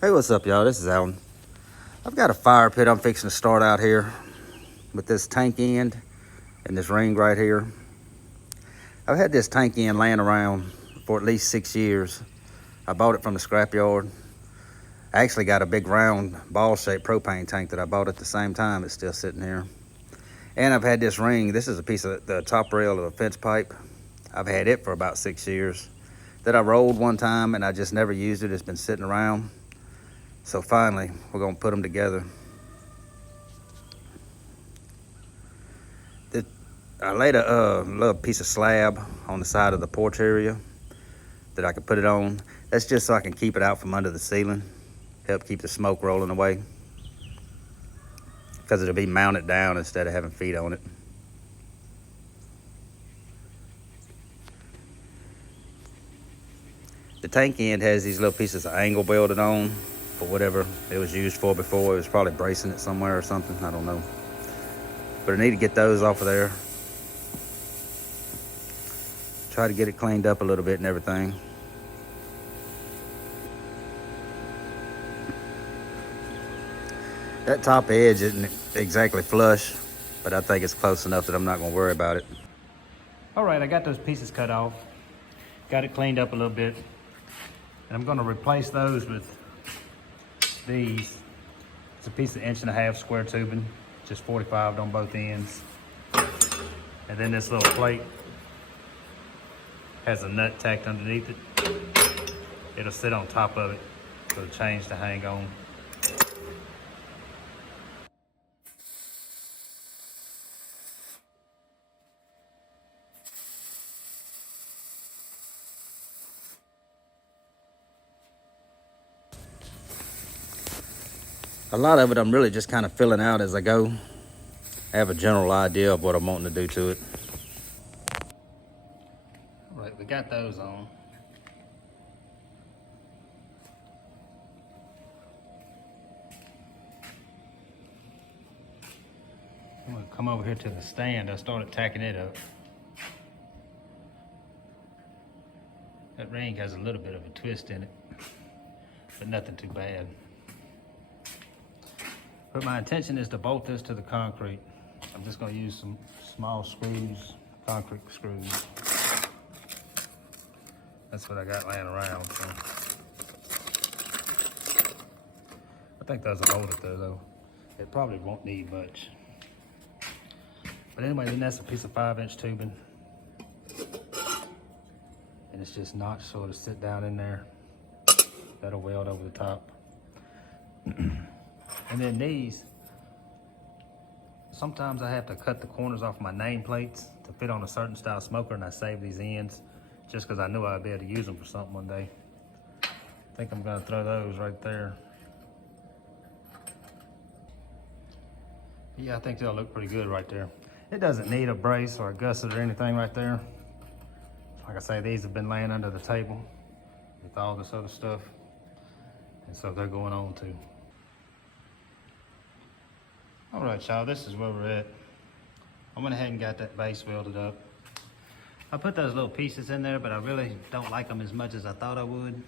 Hey, what's up, y'all? This is Alan. I've got a fire pit I'm fixing to start out here with this tank end and this ring right here. I've had this tank end laying around for at least 6 years. I bought it from the scrapyard. I actually got a big round ball-shaped propane tank that I bought at the same time. It's still sitting here. And I've had this ring. This is a piece of the top rail of a fence pipe. I've had it for about 6 years. That I rolled one time and I just never used it. It's been sitting around. So finally, we're gonna put them together. I laid a little piece of slab on the side of the porch area that I could put it on. That's just so I can keep it out from under the ceiling, help keep the smoke rolling away. Because it'll be mounted down instead of having feet on it. The tank end has these little pieces of angle welded on for whatever it was used for before. It was probably bracing it somewhere or something, I don't know. But I need to get those off of there. Try to get it cleaned up a little bit and everything. That top edge isn't exactly flush, but I think it's close enough that I'm not gonna worry about it. All right, I got those pieces cut off. Got it cleaned up a little bit. And I'm gonna replace those with these. It's a piece of 1.5" square tubing, just 45 on both ends. And then this little plate has a nut tacked underneath it. It'll sit on top of it for the chains to hang on. A lot of it I'm really just kind of filling out as I go. I have a general idea of what I'm wanting to do to it. All right, we got those on. I'm gonna come over here to the stand. I started tacking it up. That ring has a little bit of a twist in it, but nothing too bad. But my intention is to bolt this to the concrete. I'm just gonna use some small screws, concrete screws. That's what I got laying around, so. I think those will hold it though. It probably won't need much. But anyway, then that's a piece of 5" tubing. And it's just notched so it'll sit down in there. That'll weld over the top. And then these, sometimes I have to cut the corners off my nameplates to fit on a certain style smoker, and I save these ends just because I knew I'd be able to use them for something one day. I think I'm gonna throw those right there. Yeah, I think they'll look pretty good right there. It doesn't need a brace or a gusset or anything right there. Like I say, these have been laying under the table with all this other stuff. And so they're going on too. All right, y'all, this is where we're at. I went ahead and got that base welded up. I put those little pieces in there, but I really don't like them as much as I thought I would.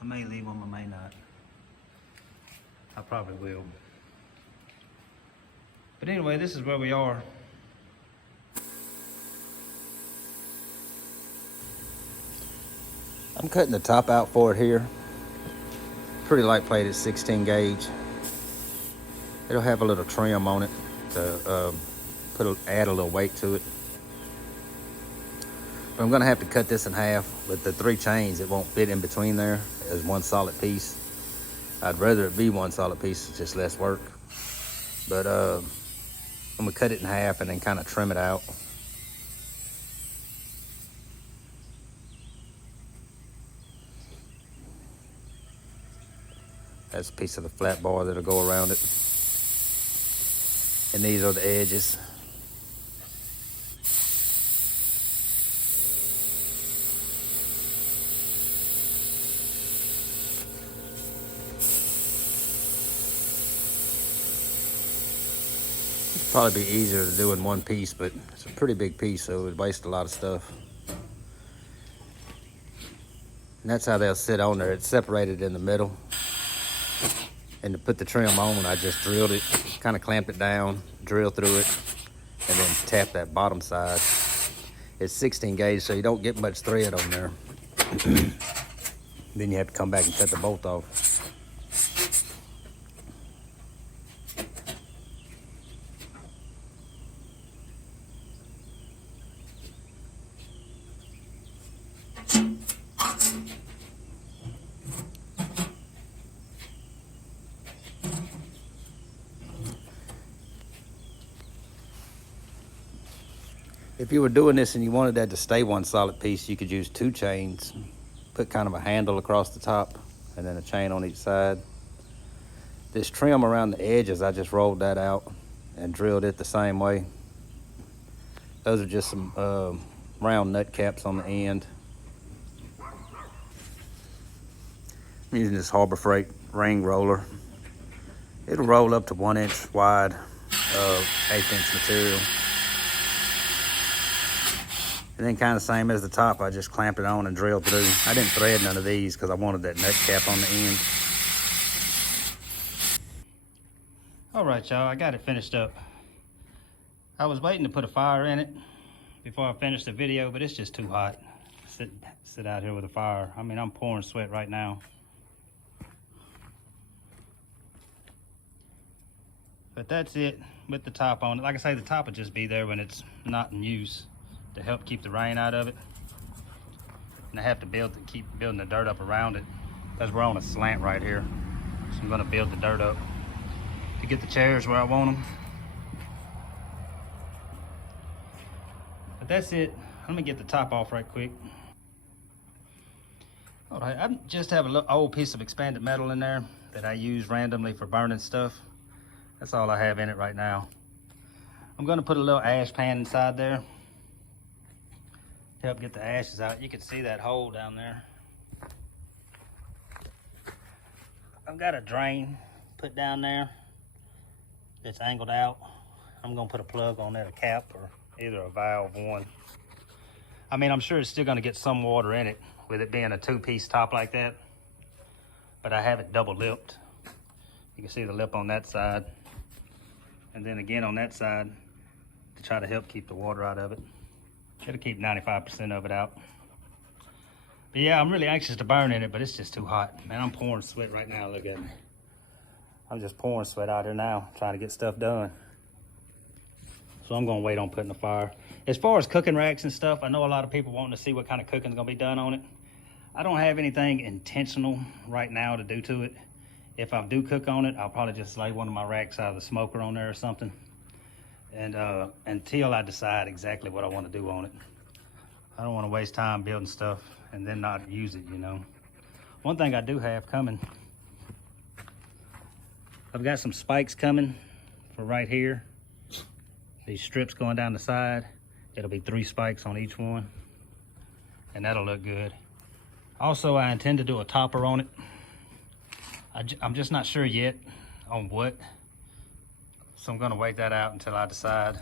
I may leave them, I may not. I probably will. But anyway, this is where we are. I'm cutting the top out for it here. Pretty light plated 16 gauge. It'll have a little trim on it to add a little weight to it. But I'm gonna have to cut this in half. With the 3 chains, it won't fit in between there as one solid piece. I'd rather it be one solid piece, it's just less work. But I'm gonna cut it in half and then kind of trim it out. That's a piece of the flat bar that'll go around it. And these are the edges. It'd probably be easier to do in one piece, but it's a pretty big piece, so it would waste a lot of stuff. And that's how they'll sit on there. It's separated in the middle. And to put the trim on, I just drilled it, kind of clamped it down, drilled through it, and then tap that bottom side. It's 16 gauge, so you don't get much thread on there. Then you have to come back and cut the bolt off. If you were doing this and you wanted that to stay one solid piece, you could use 2 chains, put kind of a handle across the top, and then a chain on each side. This trim around the edges, I just rolled that out and drilled it the same way. Those are just some round nut caps on the end. I'm using this Harbor Freight ring roller. It'll roll up to 1 inch wide of 1/8 inch material. And then kind of same as the top, I just clamped it on and drilled through. I didn't thread none of these because I wanted that nut cap on the end. All right, y'all, I got it finished up. I was waiting to put a fire in it before I finished the video, but it's just too hot. Sit out here with a fire. I mean, I'm pouring sweat right now. But that's it with the top on it. Like I say, the top will just be there when it's not in use to help keep the rain out of it. And I have to keep building the dirt up around it because we're on a slant right here. So I'm gonna build the dirt up to get the chairs where I want them. But that's it. Let me get the top off right quick. All right, I just have a little old piece of expanded metal in there that I use randomly for burning stuff. That's all I have in it right now. I'm gonna put a little ash pan inside there to help get the ashes out. You can see that hole down there. I've got a drain put down there that's angled out. I'm gonna put a plug on there, a cap, or either a valve one. I mean, I'm sure it's still gonna get some water in it with it being a 2-piece top like that, but I have it double lipped. You can see the lip on that side, and then again on that side to try to help keep the water out of it. It'll keep 95% of it out. But yeah, I'm really anxious to burn in it, but it's just too hot. Man, I'm pouring sweat right now, look at me. I'm just pouring sweat out here now, trying to get stuff done. So I'm gonna wait on putting the fire. As far as cooking racks and stuff, I know a lot of people wanting to see what kind of cooking is gonna be done on it. I don't have anything intentional right now to do to it. If I do cook on it, I'll probably just lay one of my racks out of the smoker on there or something. And until I decide exactly what I want to do on it. I don't want to waste time building stuff and then not use it, you know. One thing I do have coming, I've got some spikes coming for right here. These strips going down the side. It'll be 3 spikes on each one, and that'll look good. Also, I intend to do a topper on it. I'm just not sure yet on what. So I'm gonna wait that out until I decide.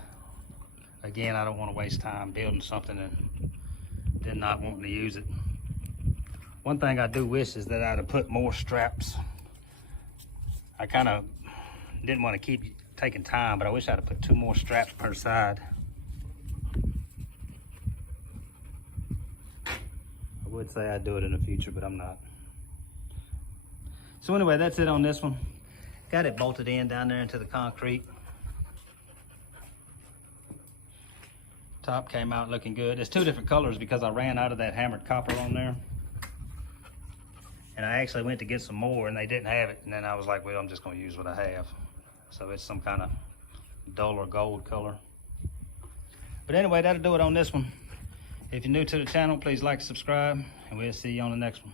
Again, I don't wanna waste time building something and then not wanting to use it. One thing I do wish is that I'd have put more straps. I kind of didn't want to keep taking time, but I wish I'd have put 2 more straps per side. I would say I'd do it in the future, but I'm not. So anyway, that's it on this one. Got it bolted in down there into the concrete. Top came out looking good. It's 2 different colors because I ran out of that hammered copper on there. And I actually went to get some more and they didn't have it. And then I was like, well, I'm just gonna use what I have. So it's some kind of duller gold color. But anyway, that'll do it on this one. If you're new to the channel, please like and subscribe, and we'll see you on the next one.